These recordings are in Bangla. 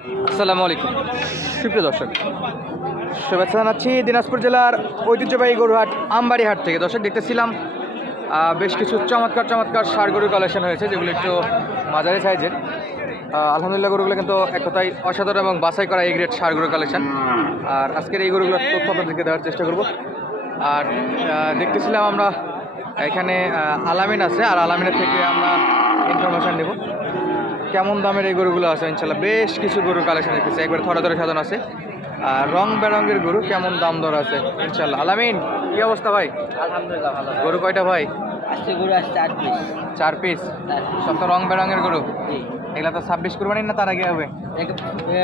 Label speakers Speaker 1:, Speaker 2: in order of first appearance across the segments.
Speaker 1: আসসালামু আলাইকুম। সুপ্রিয় দর্শক, শুভেচ্ছা জানাচ্ছি দিনাজপুর জেলার ঐতিহ্যবাহী গরুহাট আমবাড়ি হাট থেকে। দর্শক, দেখতেছিলাম বেশ কিছু চমৎকার চমৎকার সার গরুর কালেকশন হয়েছে, যেগুলো একটু মাঝারি সাইজের আলহামদুলিল্লাহ, গরুগুলো কিন্তু এক কথায় অসাধারণ এবং বাছাই করা এই গ্রেড সার গরুর কালেকশন আর আজকের এই গরুগুলোর তথ্য আপনাদেরকে দেওয়ার চেষ্টা করব। আর দেখতেছিলাম আমরা এখানে আলামিন আছে, আর আলামিনের থেকে আমরা ইনফরমেশান নেব। কেমন দামের এই গরুগুলো আছে ইনশাল্লাহ বেশ কিছু গরুর কালেকশন দেখতেছি। একবার থরে থরে সাজানো আছে। আর রং বেরঙের গরু কেমন দাম দর আছে ইনশাল্লাহ। আলামিন কি অবস্থা ভাই?
Speaker 2: আলহামদুলিল্লাহ ভালো
Speaker 1: গরু কয়টা ভাই?
Speaker 2: আজকে গরু আট পিস।
Speaker 1: চার পিস? সব তো রং বেরঙের গরু? এগুলা তো ছাব্বিশ কুরবানি না তার আগে হবে?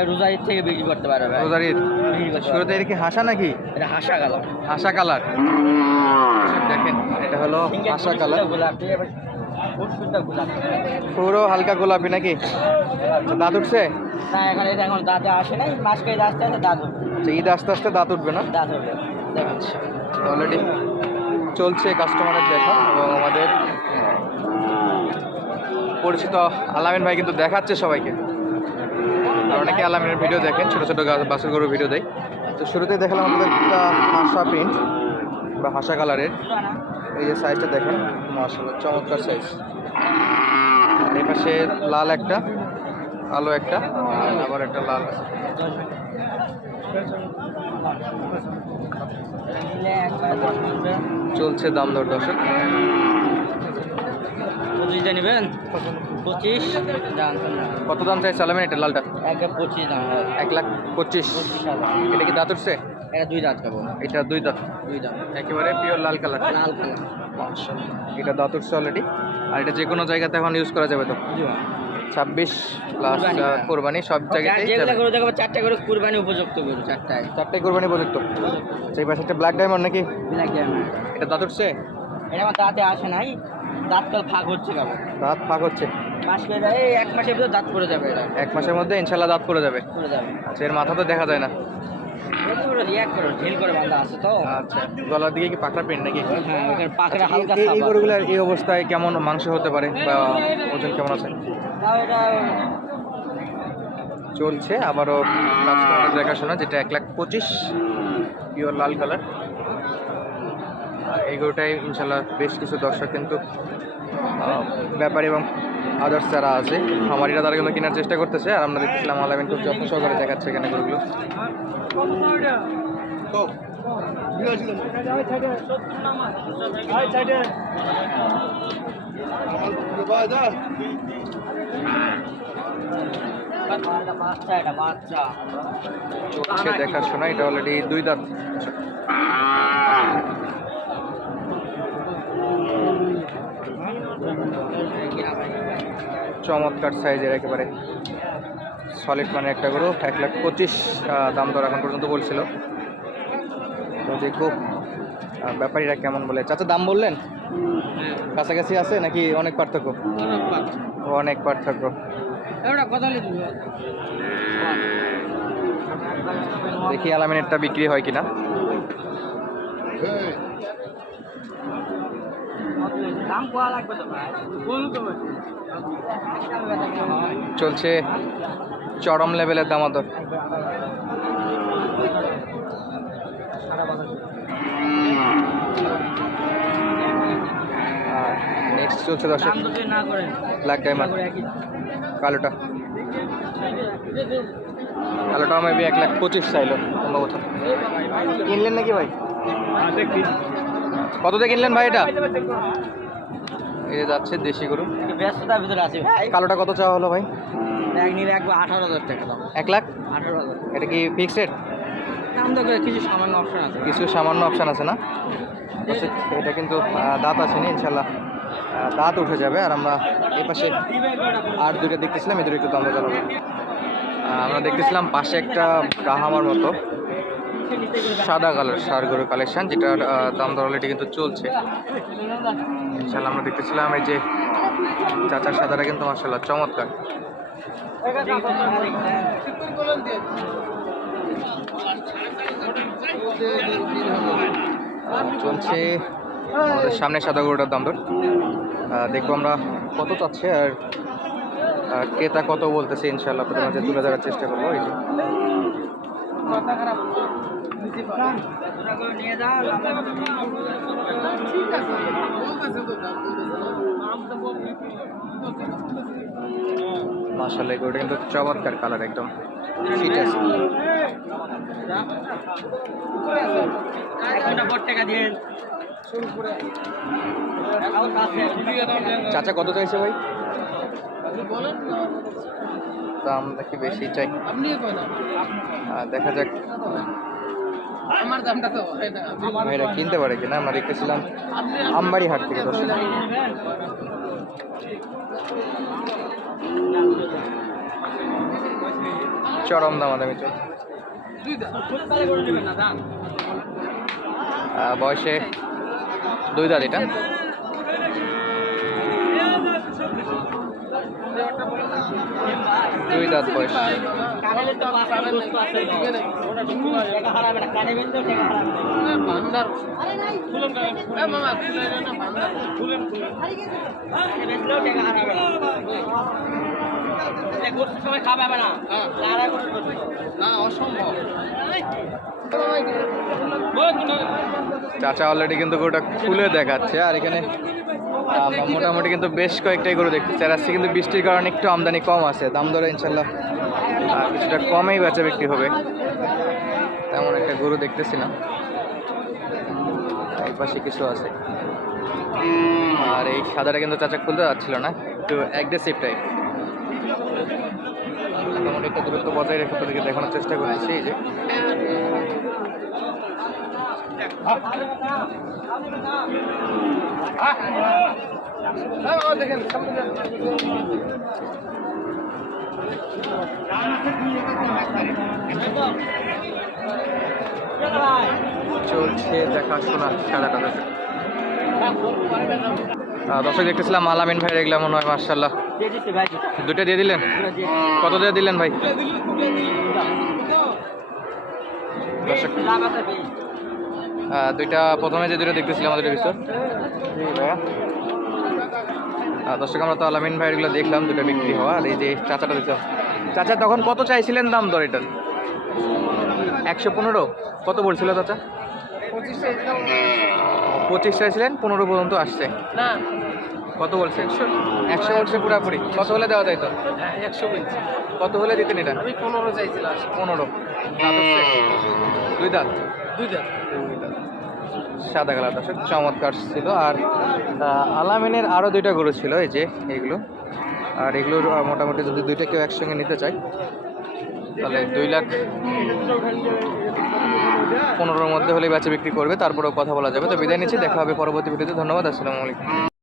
Speaker 2: রোজার ঈদ থেকে বিক্রি করতে পারবে
Speaker 1: রোজার ঈদ? শুরুতে এর কি হাসা নাকি?
Speaker 2: এটা হাসা গেল
Speaker 1: হাসা কালার। দেখেন এটা হলো হাসা কালার। পুরো হালকা গোলাপি নাকি? দাঁত উঠছে?
Speaker 2: না এখন এটা এখন দাঁতে আসে নাই মাস কেজি আসতে আসতে দাঁত হবে
Speaker 1: আচ্ছা, ঈদ আস্তে আস্তে দাঁত উঠবে না?
Speaker 2: দাঁত
Speaker 1: অলরেডি চলছে কাস্টমারের দেখা এবং আমাদের পরিচিত আলামিন ভাই কিন্তু দেখাচ্ছে সবাইকে। অনেকে আলামিনের ভিডিও দেখেন ছোটো ছোটো বাসের গরুর ভিডিও দেয়। তো শুরুতেই দেখালাম আমাদের একটা হাসা প্রিন্ট বা হাসা কালারের। এই যে সাইজটা দেখেন মার্শাল চমৎকার সাইজ এই পাশে লাল একটা কালো একটা আবার একটা লাল চলছে দাম দর দর্শক।
Speaker 2: পঁচিশটা নেবেন? পঁচিশ?
Speaker 1: কত দাম চাই? সালামিন এটা লালটা?
Speaker 2: একে পঁচিশ
Speaker 1: এক লাখ পঁচিশ
Speaker 2: পঁচিশ।
Speaker 1: এটা কি দাঁত উঠছে?
Speaker 2: এটা দুই দাঁত খাব
Speaker 1: এটা দুই দাঁত।
Speaker 2: দুই দাঁত।
Speaker 1: একেবারে পিওর লাল কালার
Speaker 2: লাল কালার
Speaker 1: এটা দাঁত উঠছে অলরেডি আর এটা যে কোনো জায়গাতে এখন ইউজ করা যাবে তো? ছাব্বিশ প্লাস
Speaker 2: হ্যাঁ।
Speaker 1: কোরবানি সব
Speaker 2: চারটা করে কুরবানি উপযুক্ত গরু চারটায়।
Speaker 1: চারটে কোরবানি প্রযুক্ত সেই পাশে একটা ব্ল্যাক ডায়মন্ড নাকি?
Speaker 2: ব্ল্যাক ডায়মন্ড
Speaker 1: এটা দাঁত উঠছে?
Speaker 2: এটা আমার দাঁতে আসে নাই। দাঁত কাল ফাঁক হচ্ছে
Speaker 1: দাঁত ফাঁক হচ্ছে।
Speaker 2: এক মাসের ভিতর দাঁত পড়ে যাবে
Speaker 1: এক মাসের মধ্যে ইনশাল্লাহ দাঁত পড়ে যাবে।
Speaker 2: পড়ে যাবে।
Speaker 1: আচ্ছা এর মাথা তো দেখা যায় না। আচ্ছা গলার দিকে কি পাকড়া প্রিন্ট নাকি? আচ্ছা, এই- গরুগুলার এই অবস্থায় কেমন মাংস হতে পারে? বা ওজন কেমন আছে? চলছে আবারও কাস্টমারের দেখাশোনা যেটা এক লাখ পঁচিশ পিওর লাল কালার এই গরুটাই ইনশাল্লাহ বেশ কিছু দর্শক কিন্তু ব্যাপারী এবং আদার্স যারা আছে খামারিরা তারা এগুলো কেনার চেষ্টা করতেছে আর আমরা দেখতেছিলাম আলামিন খুব যত্ন সহকারে দেখাচ্ছে এখানে গরুগুলো। চলছে দেখাশোনা এটা অলরেডি দুই দাঁত। চমৎকার সাইজের একেবারে সলিড মানে একটা গরু। এক লাখ পঁচিশ দাম দর এখন পর্যন্ত বলছিল। তো দেখব আহ, ব্যাপারীরা কেমন বলে? চাচা দাম বললেন? কাছাকাছি আছে নাকি অনেক পার্থক্য? অনেক পার্থক্য। দেখি আলামিনেরটা বিক্রি হয় কিনা
Speaker 2: দাম কোয়া লাগবে তো ভাই বলুন তো
Speaker 1: চলছে চরম লেভেলের দামাদর নেক্সট চলছে দর্শক। ব্ল্যাক ডায়মন্ড কালোটা। কালোটা মেবি এক লাখ পঁচিশ চাইলো সম্ভবত কিনলেন নাকি ভাই? কত দিয়ে কিনলেন ভাই এটা? এই যে যাচ্ছে দেশি গরু।
Speaker 2: ব্যস্ততার ভিতরে আছে ভাই।
Speaker 1: কালোটা কত চাওয়া হলো ভাই?
Speaker 2: এক নিলে একবার আঠারো হাজার টাকা দাম।
Speaker 1: এক লাখ?
Speaker 2: আঠারো হাজার।
Speaker 1: এটা কি ফিক্সড রেট
Speaker 2: দাম তো কিছু সামান্য অপশন আছে।
Speaker 1: কিছু সামান্য অপশান আছে না? আচ্ছা, এটা কিন্তু দাঁত আসেনি ইনশাল্লাহ। দাঁত উঠে যাবে আর আমরা এই পাশে আর দুইটা দেখতেছিলাম এই দুটো একটু দাম জানাব আমরা দেখতেছিলাম পাশে একটা রাহামার মতো। সাদা কালার, সার গরু কালেকশন যেটার দাম দর অলরেডি কিন্তু চলছে। ইনশাল্লাহ আমরা দেখতেছিলাম এই যে চাচার সাদাটা কিন্তু মার্শাল্লাহ চমৎকার। চলছে আমাদের সামনে সাদা গরুটার দাম দর। দেখব আমরা কত চাচ্ছে আর ক্রেতা কত বলতেছে ইনশাল্লাহ মাঝে তুলে ধরার চেষ্টা করব। এই যে। মাসাল্লাহ গরুটা কিন্তু চমৎকার কালার একদম। ফিট আছে। চাচা, কত চাইছে ভাই? দাম নাকি বেশি চাই। দেখা যাক।
Speaker 3: আমার দামটা তো হয় না
Speaker 1: ভাইরা কিনতে পারে কিনা আমরা দেখতেছিলাম আমবাড়ি হাট থেকে দর্শক। চরম দাম আদামি চল
Speaker 3: দুই দাম
Speaker 1: আহ, বয়সে দুই দাঁত এটা দুই দাঁত বয়স
Speaker 2: কানে তো পাঁচটা দোস্ত আছে টাকা হারাবে না কানে বেঁধে টাকা হারাবে না
Speaker 3: বান্দার এ মামা তুলে না বান্দার
Speaker 2: কানে বেঁধলেও টাকা হারাবে না এই গোস্ত সবাই খাবে না তারা গোস্ত
Speaker 3: না অসম্ভব
Speaker 1: চাচা অলরেডি কিন্তু গরুটা খুলে দেখাচ্ছে আর এখানে মোটামুটি কিন্তু বেশ কয়েকটাই গরু দেখতেছি। আর আজকে কিন্তু বৃষ্টির কারণে একটু আমদানি কম আছে। দাম দরে ইনশাল্লাহ কিছুটা কমেই বেচা বিক্রি হবে। তেমন একটা গরু দেখতেছি না। এই পাশে কিছু আছে। আর এই সাদাটা কিন্তু চাচা খুলতে যাচ্ছিল না, একটু অ্যাগ্রেসিভ টাইপ মোটামুটি একটা দূরত্ব বজায় রেখে তাদেরকে দেখানোর চেষ্টা করতেছি এই যে। চলছে দেখাশোনা সাদাটা দর্শক দেখতেছিলাম, আলামিন ভাই এগুলা মনে হয় মার্শাল্লাহ দুটো দিয়ে দিলেন? কত দিয়ে দিলেন ভাই? দর্শক দুইটা প্রথমে যে দুটো দেখতেছিলাম আমাদের ভিতর দর্শক আমরা তো আলামিন ভাই এগুলো দেখলাম দুটো বিক্রি হওয়া। আর এই যে চাচাটা দেখলাম চাচা তখন কত চাইছিলেন দাম দর এটার? একশো পনেরো? কত বলছিল চাচা?
Speaker 3: পঁচিশ
Speaker 1: চাইছিলেন পনেরো পর্যন্ত আসছে।
Speaker 3: না।
Speaker 1: কত বলছে? একশো। বলছে পুরাপুরি। কত হলে দেওয়া যায় তো
Speaker 3: একশো বলছি।
Speaker 1: কত হলে দিতেন এটা?
Speaker 3: আমি পনেরো চাইছিলাম।
Speaker 1: পনেরো। দুই দাঁত। সাদা কালার, দর্শক, চমৎকার ছিল। আর আলামিনের আরও দুইটা গরু ছিল, এই যে এইগুলো আর এগুলোর মোটামুটি যদি দুইটা কেউ একসঙ্গে নিতে চায়, তাহলে দুই লাখ পনেরোর মধ্যে হলে বেচে বিক্রি করবে, তারপরেও কথা বলা যাবে। তো বিদায় নিচ্ছি, দেখা হবে পরবর্তী ভিডিওতে। ধন্যবাদ, আসসালামু আলাইকুম।